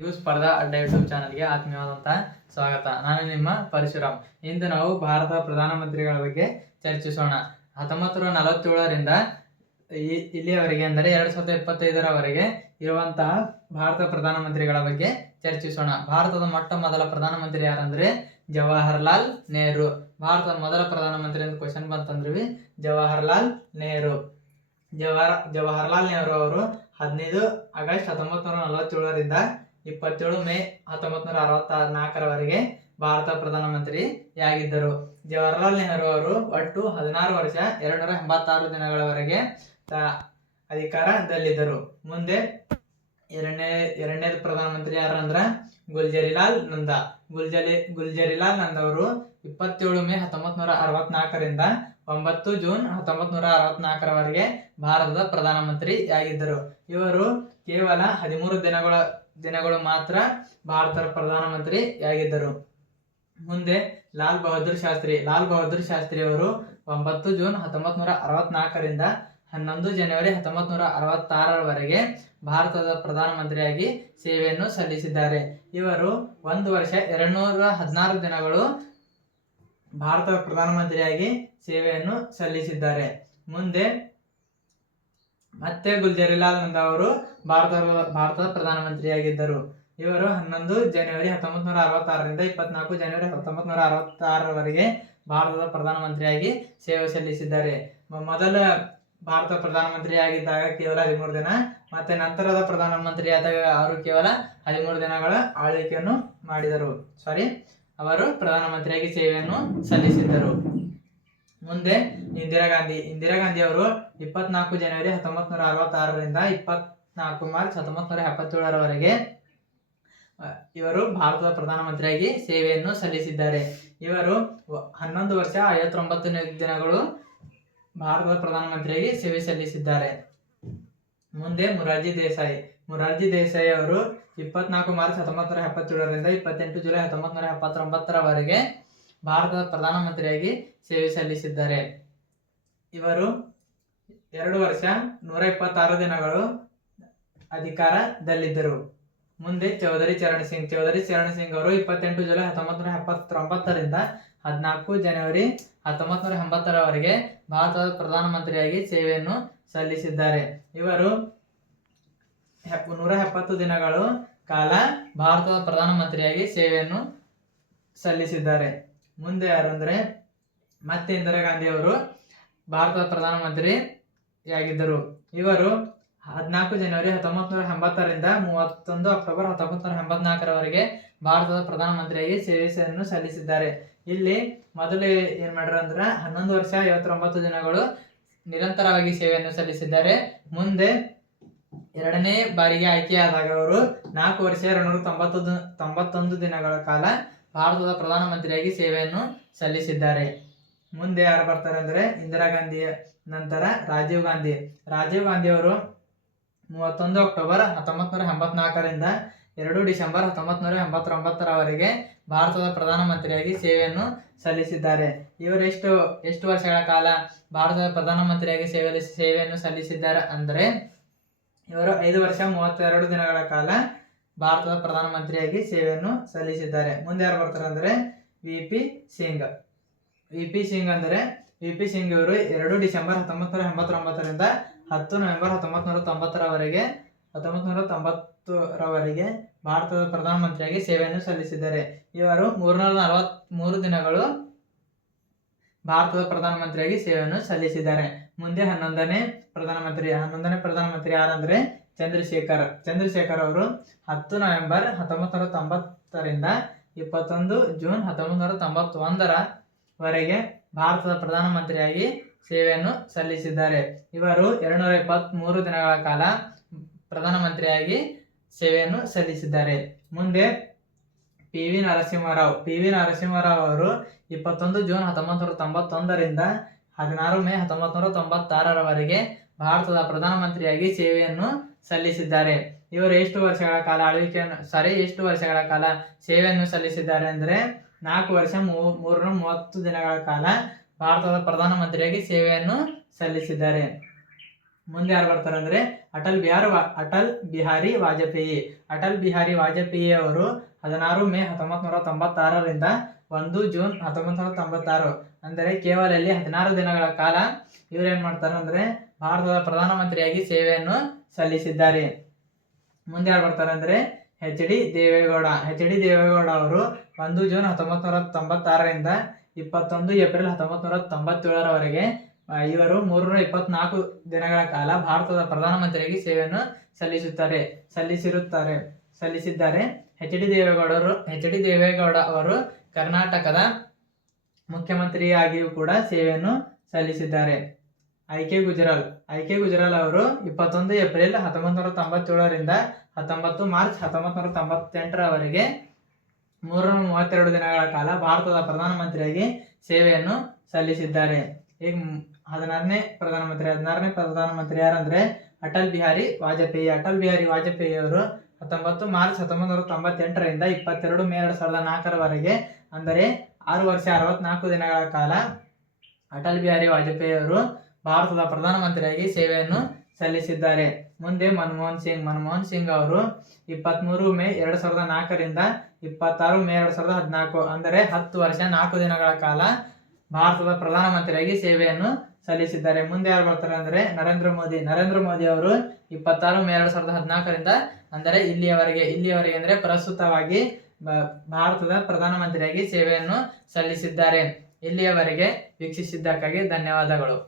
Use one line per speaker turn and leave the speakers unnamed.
News ಸ್ಪರ್ಧಾ ಅಡ್ಡ YouTube ಚಾನಲ್ಗೆ ಆತ್ಮೀಯವಾದಂತಹ ಸ್ವಾಗತ. ನಾನು ನಿಮ್ಮ ಪರಶುರಾಮ್. ಇಂದು ನಾವು ಭಾರತದ ಪ್ರಧಾನಮಂತ್ರಿಗಳ ಬಗ್ಗೆ ಚರ್ಚಿಸೋಣ. ಹತ್ತೊಂಬತ್ತು ನೂರ ನಲವತ್ತೇಳರಿಂದ ಇಲ್ಲಿಯವರೆಗೆ ಅಂದರೆ ಎರಡು ಸಾವಿರದ ಇಪ್ಪತ್ತೈದರವರೆಗೆ ಇರುವಂತಹ ಭಾರತ ಪ್ರಧಾನಮಂತ್ರಿಗಳ ಬಗ್ಗೆ ಚರ್ಚಿಸೋಣ. ಭಾರತದ ಮೊಟ್ಟ ಮೊದಲ ಪ್ರಧಾನಮಂತ್ರಿ ಯಾರಂದ್ರೆ ಜವಾಹರ್ಲಾಲ್ ನೆಹರು. ಭಾರತದ ಮೊದಲ ಪ್ರಧಾನಮಂತ್ರಿ ಅಂತ ಕ್ವಶನ್ ಬಂತಂದ್ರಿ ಜವಾಹರ್ಲಾಲ್ ನೆಹರು. ಜವಾಹರ್ ಜವಾಹರ್ಲಾಲ್ ನೆಹರು ಅವರು ಹದಿನೈದು ಆಗಸ್ಟ್ ಹತ್ತೊಂಬತ್ತು ನೂರ ನಲವತ್ತೇಳರಿಂದ ಇಪ್ಪತ್ತೇಳು ಮೇ ಹತ್ತೊಂಬತ್ತು ನೂರ ಅರವತ್ತ ನಾಲ್ಕರವರೆಗೆ ಭಾರತ ಪ್ರಧಾನಮಂತ್ರಿಯಾಗಿದ್ದರು ಜವಾಹರಲಾಲ್ ನೆಹರು ಅವರು ಒಟ್ಟು ಹದಿನಾರು ವರ್ಷ ಎರಡ್ನೂರ ಎಂಬತ್ತಾರು ದಿನಗಳವರೆಗೆ ತ- ಅಧಿಕಾರದಲ್ಲಿದ್ದರು. ಮುಂದೆ ಎರಡನೇ ಎರಡನೇ ಪ್ರಧಾನಮಂತ್ರಿ ಯಾರಂದ್ರ? ಗುಲ್ಜರಿಲಾಲ್ ನಂದಾ. ಗುಲ್ಜಲಿ, ಗುಲ್ಜರಿಲಾಲ್ ನಂದ ಅವರು ಇಪ್ಪತ್ತೇಳು ಮೇ ಹತ್ತೊಂಬತ್ ನೂರ ಅರವತ್ನಾಲ್ಕರಿಂದ ಒಂಬತ್ತು ಜೂನ್ ಹತ್ತೊಂಬತ್ತು ನೂರ ಅರವತ್ನಾಲ್ಕರವರೆಗೆ ಭಾರತದ ಪ್ರಧಾನಮಂತ್ರಿಯಾಗಿದ್ದರು ಇವರು ಕೇವಲ ಹದಿಮೂರು ದಿನಗಳ ದಿನಗಳು ಮಾತ್ರ ಭಾರತದ ಪ್ರಧಾನಮಂತ್ರಿಯಾಗಿದ್ದರು ಮುಂದೆ ಲಾಲ್ ಬಹದ್ದೂರ್ ಶಾಸ್ತ್ರಿ. ಲಾಲ್ ಬಹದ್ದೂರ್ ಶಾಸ್ತ್ರಿ ಅವರು ಒಂಬತ್ತು ಜೂನ್ ಹತ್ತೊಂಬತ್ತು ನೂರ ಅರವತ್ನಾಲ್ಕರಿಂದ ಹನ್ನೊಂದು ಜನವರಿ ಹತ್ತೊಂಬತ್ತು ನೂರ ಅರವತ್ತಾರರವರೆಗೆ ಭಾರತದ ಪ್ರಧಾನಮಂತ್ರಿಯಾಗಿ ಸೇವೆಯನ್ನು ಸಲ್ಲಿಸಿದ್ದಾರೆ. ಇವರು ಒಂದು ವರ್ಷ ಎರಡ್ನೂರ ಹದಿನಾರು ದಿನಗಳು ಭಾರತದ ಪ್ರಧಾನಮಂತ್ರಿಯಾಗಿ ಸೇವೆಯನ್ನು ಸಲ್ಲಿಸಿದ್ದಾರೆ. ಮುಂದೆ ಮತ್ತೆ ಗುಲ್ಜರಿಲಾಲ್ ನಂದಾ ಅವರು ಭಾರತದ ಭಾರತದ ಪ್ರಧಾನಮಂತ್ರಿಯಾಗಿದ್ದರು. ಇವರು ಹನ್ನೊಂದು ಜನವರಿ ಹತ್ತೊಂಬತ್ತು ನೂರ ಅರವತ್ತಾರರಿಂದ ಇಪ್ಪತ್ನಾಲ್ಕು ಜನವರಿ ಹತ್ತೊಂಬತ್ತು ನೂರ ಅರವತ್ತಾರರವರೆಗೆ ಭಾರತದ ಪ್ರಧಾನಮಂತ್ರಿಯಾಗಿ ಸೇವೆ ಸಲ್ಲಿಸಿದ್ದಾರೆ. ಮೊದಲ ಭಾರತ ಪ್ರಧಾನಮಂತ್ರಿಯಾಗಿದ್ದಾಗ ಕೇವಲ ಹದಿಮೂರು ದಿನ, ಮತ್ತೆ ನಂತರದ ಪ್ರಧಾನಮಂತ್ರಿಯಾದಾಗ ಅವರು ಕೇವಲ ಹದಿಮೂರು ದಿನಗಳ ಆಳ್ವಿಕೆಯನ್ನು ಮಾಡಿದರು. ಸಾರಿ, ಅವರು ಪ್ರಧಾನಮಂತ್ರಿಯಾಗಿ ಸೇವೆಯನ್ನು ಸಲ್ಲಿಸಿದ್ದರು. ಮುಂದೆ ಇಂದಿರಾ ಗಾಂಧಿ. ಇಂದಿರಾ ಗಾಂಧಿ ಅವರು ಇಪ್ಪತ್ನಾಲ್ಕು ಜನವರಿ ಹತ್ತೊಂಬತ್ತು ನೂರ ಅರವತ್ತಾರರಿಂದ ಇಪ್ಪತ್ನಾಲ್ಕು ಮಾರ್ಚ್ ಹತ್ತೊಂಬತ್ತು ನೂರ ಎಪ್ಪತ್ತೇಳರವರೆಗೆ ಇವರು ಭಾರತದ ಪ್ರಧಾನಮಂತ್ರಿಯಾಗಿ ಸೇವೆಯನ್ನು ಸಲ್ಲಿಸಿದ್ದಾರೆ. ಇವರು ಹನ್ನೊಂದು ವರ್ಷ ಐವತ್ತೊಂಬತ್ತು ದಿನಗಳು ಭಾರತದ ಪ್ರಧಾನಮಂತ್ರಿಯಾಗಿ ಸೇವೆ ಸಲ್ಲಿಸಿದ್ದಾರೆ. ಮುಂದೆ ಮುರಾರ್ಜಿ ದೇಸಾಯಿ. ಮುರಾರ್ಜಿ ದೇಸಾಯಿ ಅವರು ಇಪ್ಪತ್ನಾಲ್ಕು ಮಾರ್ಚ್ ಹತ್ತೊಂಬತ್ತು ನೂರ ಎಪ್ಪತ್ತೇಳರಿಂದ ಇಪ್ಪತ್ತೆಂಟು ಜುಲೈ ಹತ್ತೊಂಬತ್ತು ನೂರ ಎಪ್ಪತ್ತೊಂಬತ್ತರವರೆಗೆ ಭಾರತದ ಪ್ರಧಾನಮಂತ್ರಿಯಾಗಿ ಸೇವೆ ಸಲ್ಲಿಸಿದ್ದಾರೆ. ಇವರು ಎರಡು ವರ್ಷ ನೂರ ಇಪ್ಪತ್ತಾರು ದಿನಗಳು ಅಧಿಕಾರದಲ್ಲಿದ್ದರು. ಮುಂದೆ ಚೌಧರಿ ಚರಣ್ ಸಿಂಗ್, ಚೌಧರಿ ಚರಣ್ ಸಿಂಗ್ ಅವರು ಇಪ್ಪತ್ತೆಂಟು ಜುಲೈ ಹತ್ತೊಂಬತ್ತು ನೂರ ಎಪ್ಪತ್ತೊಂಬತ್ತರಿಂದ ಹದಿನಾಲ್ಕು ಜನವರಿ ಹತ್ತೊಂಬತ್ತು ನೂರ ಎಂಬತ್ತರವರೆಗೆ ಭಾರತದ ಪ್ರಧಾನಮಂತ್ರಿಯಾಗಿ ಸೇವೆಯನ್ನು ಸಲ್ಲಿಸಿದ್ದಾರೆ. ಇವರು ನೂರ ಎಪ್ಪತ್ತು ದಿನಗಳು ಕಾಲ ಭಾರತದ ಪ್ರಧಾನಮಂತ್ರಿಯಾಗಿ ಸೇವೆಯನ್ನು ಸಲ್ಲಿಸಿದ್ದಾರೆ. ಮುಂದೆ ಯಾರು ಅಂದರೆ ಮತ್ತೆ ಇಂದಿರಾ ಗಾಂಧಿ ಅವರು ಭಾರತದ ಪ್ರಧಾನಮಂತ್ರಿಯಾಗಿದ್ದರು ಇವರು ಹದಿನಾಲ್ಕು ಜನವರಿ ಹತ್ತೊಂಬತ್ತು ನೂರ ಎಂಬತ್ತರಿಂದ ಮೂವತ್ತೊಂದು ಅಕ್ಟೋಬರ್ ಹತ್ತೊಂಬತ್ತು ನೂರ ಎಂಬತ್ನಾಲ್ಕರವರೆಗೆ ಭಾರತದ ಪ್ರಧಾನಮಂತ್ರಿಯಾಗಿ ಸೇವೆಯನ್ನು ಸಲ್ಲಿಸಿದ್ದಾರೆ. ಇಲ್ಲಿ ಮೊದಲು ಏನ್ ಮಾಡ್ಯಾರ ಅಂದ್ರ ಹನ್ನೊಂದು ವರ್ಷ ಐವತ್ತೊಂಬತ್ತು ದಿನಗಳು ನಿರಂತರವಾಗಿ ಸೇವೆಯನ್ನು ಸಲ್ಲಿಸಿದ್ದಾರೆ. ಮುಂದೆ ಎರಡನೇ ಬಾರಿಗೆ ಆಯ್ಕೆಯಾದಾಗ ಅವರು ನಾಲ್ಕು ವರ್ಷ ಎರಡ್ನೂರ ತೊಂಬತ್ತೊಂದು ತೊಂಬತ್ತೊಂದು ದಿನಗಳ ಕಾಲ ಭಾರತದ ಪ್ರಧಾನಮಂತ್ರಿಯಾಗಿ ಸೇವೆಯನ್ನು ಸಲ್ಲಿಸಿದ್ದಾರೆ. ಮುಂದೆ ಯಾರು ಬರ್ತಾರೆ ಅಂದರೆ ಇಂದಿರಾ ಗಾಂಧಿ ನಂತರ ರಾಜೀವ್ ಗಾಂಧಿ. ರಾಜೀವ್ ಗಾಂಧಿ ಅವರು ಮೂವತ್ತೊಂದು ಅಕ್ಟೋಬರ್ ಹತ್ತೊಂಬತ್ತು ನೂರ ಎಂಬತ್ನಾಲ್ಕರಿಂದ ಎರಡು ಡಿಸೆಂಬರ್ ಹತ್ತೊಂಬತ್ತು ನೂರ ಎಂಬತ್ತೊಂಬತ್ತರವರೆಗೆ ಭಾರತದ ಪ್ರಧಾನಮಂತ್ರಿಯಾಗಿ ಸೇವೆಯನ್ನು ಸಲ್ಲಿಸಿದ್ದಾರೆ. ಇವರು ಎಷ್ಟು ಎಷ್ಟು ವರ್ಷಗಳ ಕಾಲ ಭಾರತದ ಪ್ರಧಾನಮಂತ್ರಿಯಾಗಿ ಸೇವೆ ಸೇವೆಯನ್ನು ಸಲ್ಲಿಸಿದ್ದಾರೆ ಅಂದರೆ ಇವರು ಐದು ವರ್ಷ ಮೂವತ್ತೆರಡು ದಿನಗಳ ಕಾಲ ಭಾರತದ ಪ್ರಧಾನಮಂತ್ರಿಯಾಗಿ ಸೇವೆಯನ್ನು ಸಲ್ಲಿಸಿದ್ದಾರೆ. ಮುಂದೆ ಯಾರು ಬರ್ತಾರೆ ಅಂದರೆ V. P. Singh. V. P. Singh ಅಂದರೆ ವಿ. ಪಿ. ಸಿಂಗ್ ಅವರು ಎರಡು ಡಿಸೆಂಬರ್ ಹತ್ತೊಂಬತ್ತು ನೂರ ಎಂಬತ್ತೊಂಬತ್ತರಿಂದ ಹತ್ತು ನವೆಂಬರ್ ಹತ್ತೊಂಬತ್ತು ನೂರ ತೊಂಬತ್ತರವರೆಗೆ ಹತ್ತೊಂಬತ್ತು ನೂರ ತೊಂಬತ್ತರವರೆಗೆ ಭಾರತದ ಪ್ರಧಾನಮಂತ್ರಿಯಾಗಿ ಸೇವೆಯನ್ನು ಸಲ್ಲಿಸಿದ್ದಾರೆ. ಇವರು ಮೂರ್ನೂರ ನಲವತ್ತ್ ಮೂರು ದಿನಗಳು ಭಾರತದ ಪ್ರಧಾನಮಂತ್ರಿಯಾಗಿ ಸೇವೆಯನ್ನು ಸಲ್ಲಿಸಿದ್ದಾರೆ. ಮುಂದೆ ಹನ್ನೊಂದನೇ ಪ್ರಧಾನಮಂತ್ರಿ ಹನ್ನೊಂದನೇ ಪ್ರಧಾನಮಂತ್ರಿ ಯಾರಂದ್ರೆ ಚಂದ್ರಶೇಖರ್ ಚಂದ್ರಶೇಖರ್ ಅವರು ಹತ್ತು ನವೆಂಬರ್ ಹತ್ತೊಂಬತ್ತು ನೂರ ತೊಂಬತ್ತರಿಂದ ಇಪ್ಪತ್ತೊಂದು ಜೂನ್ ಹತ್ತೊಂಬತ್ತು ನೂರ ತೊಂಬತ್ತೊಂದರವರೆಗೆ ಭಾರತದ ಪ್ರಧಾನಮಂತ್ರಿಯಾಗಿ ಸೇವೆಯನ್ನು ಸಲ್ಲಿಸಿದ್ದಾರೆ. ಇವರು ಎರಡ್ನೂರ ಇಪ್ಪತ್ತ್ಮೂರು ದಿನಗಳ ಕಾಲ ಪ್ರಧಾನಮಂತ್ರಿಯಾಗಿ ಸೇವೆಯನ್ನು ಸಲ್ಲಿಸಿದ್ದಾರೆ. ಮುಂದೆ ಪಿ ವಿ ನರಸಿಂಹರಾವ್, ಪಿ ವಿ ನರಸಿಂಹರಾವ್ ಅವರು ಇಪ್ಪತ್ತೊಂದು ಜೂನ್ ಹತ್ತೊಂಬತ್ತು ನೂರ ತೊಂಬತ್ತೊಂದರಿಂದ ಹದಿನಾರು ಮೇ ಹತ್ತೊಂಬತ್ತು ನೂರ ತೊಂಬತ್ತಾರರವರೆಗೆ ಭಾರತದ ಪ್ರಧಾನಮಂತ್ರಿಯಾಗಿ ಸೇವೆಯನ್ನು ಸಲ್ಲಿಸಿದ್ದಾರೆ. ಇವರು ಎಷ್ಟು ವರ್ಷಗಳ ಕಾಲ, ಆಳ್ವಿಕೆಯನ್ನು ಸಾರಿ ಎಷ್ಟು ವರ್ಷಗಳ ಕಾಲ ಸೇವೆಯನ್ನು ಸಲ್ಲಿಸಿದ್ದಾರೆ ಅಂದರೆ ನಾಲ್ಕು ವರ್ಷ ಮೂ ಮೂರ್ನೂರ ಮೂವತ್ತು ದಿನಗಳ ಕಾಲ ಭಾರತದ ಪ್ರಧಾನಮಂತ್ರಿಯಾಗಿ ಸೇವೆಯನ್ನು ಸಲ್ಲಿಸಿದ್ದಾರೆ. ಮುಂದೆ ಯಾರು ಬರ್ತಾರೆ ಅಂದರೆ ಅಟಲ್ ಬಿಹಾರ್ ವಾ- ಅಟಲ್ ಬಿಹಾರಿ ವಾಜಪೇಯಿ. ಅಟಲ್ ಬಿಹಾರಿ ವಾಜಪೇಯಿ ಅವರು ಹದಿನಾರು ಮೇ ಹತ್ತೊಂಬತ್ತು ನೂರ ತೊಂಬತ್ತಾರರಿಂದ ಒಂದು ಜೂನ್ ಹತ್ತೊಂಬತ್ತು ನೂರ ತೊಂಬತ್ತಾರು, ಅಂದರೆ ಕೇವಲ ಇಲ್ಲಿ ಹದಿನಾರು ದಿನಗಳ ಕಾಲ ಇವ್ರು ಏನು ಮಾಡ್ತಾರೆ ಅಂದರೆ ಭಾರತದ ಪ್ರಧಾನಮಂತ್ರಿಯಾಗಿ ಸೇವೆಯನ್ನು ಸಲ್ಲಿಸಿದ್ದಾರೆ. ಮುಂದೆ ಯಾರು ಬರ್ತಾರೆ ಅಂದ್ರೆ ಎಚ್ ಡಿ ದೇವೇಗೌಡ. ಎಚ್ ಡಿ ದೇವೇಗೌಡ ಅವರು ಒಂದು ಜೂನ್ ಹತ್ತೊಂಬತ್ತು ನೂರ ತೊಂಬತ್ತಾರರಿಂದ ಇಪ್ಪತ್ತೊಂದು ಏಪ್ರಿಲ್ ಹತ್ತೊಂಬತ್ತು ನೂರ ತೊಂಬತ್ತೇಳರವರೆಗೆ ಇವರು ಮೂರ್ನೂರ ಇಪ್ಪತ್ನಾಲ್ಕು ದಿನಗಳ ಕಾಲ ಭಾರತದ ಪ್ರಧಾನಮಂತ್ರಿಯಾಗಿ ಸೇವೆಯನ್ನು ಸಲ್ಲಿಸುತ್ತಾರೆ, ಸಲ್ಲಿಸಿರುತ್ತಾರೆ, ಸಲ್ಲಿಸಿದ್ದಾರೆ. ಎಚ್ ಡಿ ದೇವೇಗೌಡರು ಎಚ್ ಡಿ ದೇವೇಗೌಡ ಅವರು ಕರ್ನಾಟಕದ ಮುಖ್ಯಮಂತ್ರಿಯಾಗಿಯೂ ಕೂಡ ಸೇವೆಯನ್ನು ಸಲ್ಲಿಸಿದ್ದಾರೆ. ಐ ಕೆ ಗುಜರಾಲ್. ಐ ಕೆ ಗುಜರಾಲ್ ಅವರು ಇಪ್ಪತ್ತೊಂದು ಏಪ್ರಿಲ್ ಹತ್ತೊಂಬತ್ತು ನೂರ ತೊಂಬತ್ತೇಳರಿಂದ ಹತ್ತೊಂಬತ್ತು ಮಾರ್ಚ್ ಹತ್ತೊಂಬತ್ತು ನೂರ ತೊಂಬತ್ತೆಂಟರವರೆಗೆ ಮೂರನೂರ ಮೂವತ್ತೆರಡು ದಿನಗಳ ಕಾಲ ಭಾರತದ ಪ್ರಧಾನಮಂತ್ರಿಯಾಗಿ ಸೇವೆಯನ್ನು ಸಲ್ಲಿಸಿದ್ದಾರೆ. ಈಗ ಹದಿನಾರನೇ ಪ್ರಧಾನಮಂತ್ರಿ ಹದಿನಾರನೇ ಪ್ರಧಾನಮಂತ್ರಿ ಯಾರಂದ್ರೆ ಅಟಲ್ ಬಿಹಾರಿ ವಾಜಪೇಯಿ. ಅಟಲ್ ಬಿಹಾರಿ ವಾಜಪೇಯಿ ಅವರು ಹತ್ತೊಂಬತ್ತು ಮಾರ್ಚ್ ಹತ್ತೊಂಬತ್ತು ನೂರ ತೊಂಬತ್ತೆಂಟರಿಂದ ಇಪ್ಪತ್ತೆರಡು ಮೇ ಎರಡು ಸಾವಿರದ ನಾಲ್ಕರವರೆಗೆ, ಅಂದರೆ ಆರು ವರ್ಷ ಅರವತ್ನಾಲ್ಕು ದಿನಗಳ ಕಾಲ ಅಟಲ್ ಬಿಹಾರಿ ವಾಜಪೇಯಿ ಅವರು ಭಾರತದ ಪ್ರಧಾನಮಂತ್ರಿಯಾಗಿ ಸೇವೆಯನ್ನು ಸಲ್ಲಿಸಿದ್ದಾರೆ. ಮುಂದೆ ಮನಮೋಹನ್ ಸಿಂಗ್. ಮನಮೋಹನ್ ಸಿಂಗ್ ಅವರು ಇಪ್ಪತ್ತ್ಮೂರು ಮೇ ಎರಡು ಸಾವಿರದ ನಾಲ್ಕರಿಂದ ಇಪ್ಪತ್ತಾರು ಮೇ ಎರಡು ಸಾವಿರದ ಹದಿನಾಲ್ಕು, ಅಂದರೆ ಹತ್ತು ವರ್ಷ ನಾಲ್ಕು ದಿನಗಳ ಕಾಲ ಭಾರತದ ಪ್ರಧಾನಮಂತ್ರಿಯಾಗಿ ಸೇವೆಯನ್ನು ಸಲ್ಲಿಸಿದ್ದಾರೆ. ಮುಂದೆ ಯಾರು ಬರ್ತಾರೆ ಅಂದರೆ ನರೇಂದ್ರ ಮೋದಿ. ನರೇಂದ್ರ ಮೋದಿ ಅವರು ಇಪ್ಪತ್ತಾರು ಮೇ ಎರಡು ಸಾವಿರದ ಹದಿನಾಲ್ಕರಿಂದ, ಅಂದರೆ ಇಲ್ಲಿಯವರೆಗೆ ಇಲ್ಲಿಯವರೆಗೆ ಅಂದರೆ ಪ್ರಸ್ತುತವಾಗಿ ಭಾರತದ ಪ್ರಧಾನಮಂತ್ರಿಯಾಗಿ ಸೇವೆಯನ್ನು ಸಲ್ಲಿಸಿದ್ದಾರೆ. ಇಲ್ಲಿಯವರೆಗೆ ವೀಕ್ಷಿಸಿದ್ದಕ್ಕಾಗಿ ಧನ್ಯವಾದಗಳು.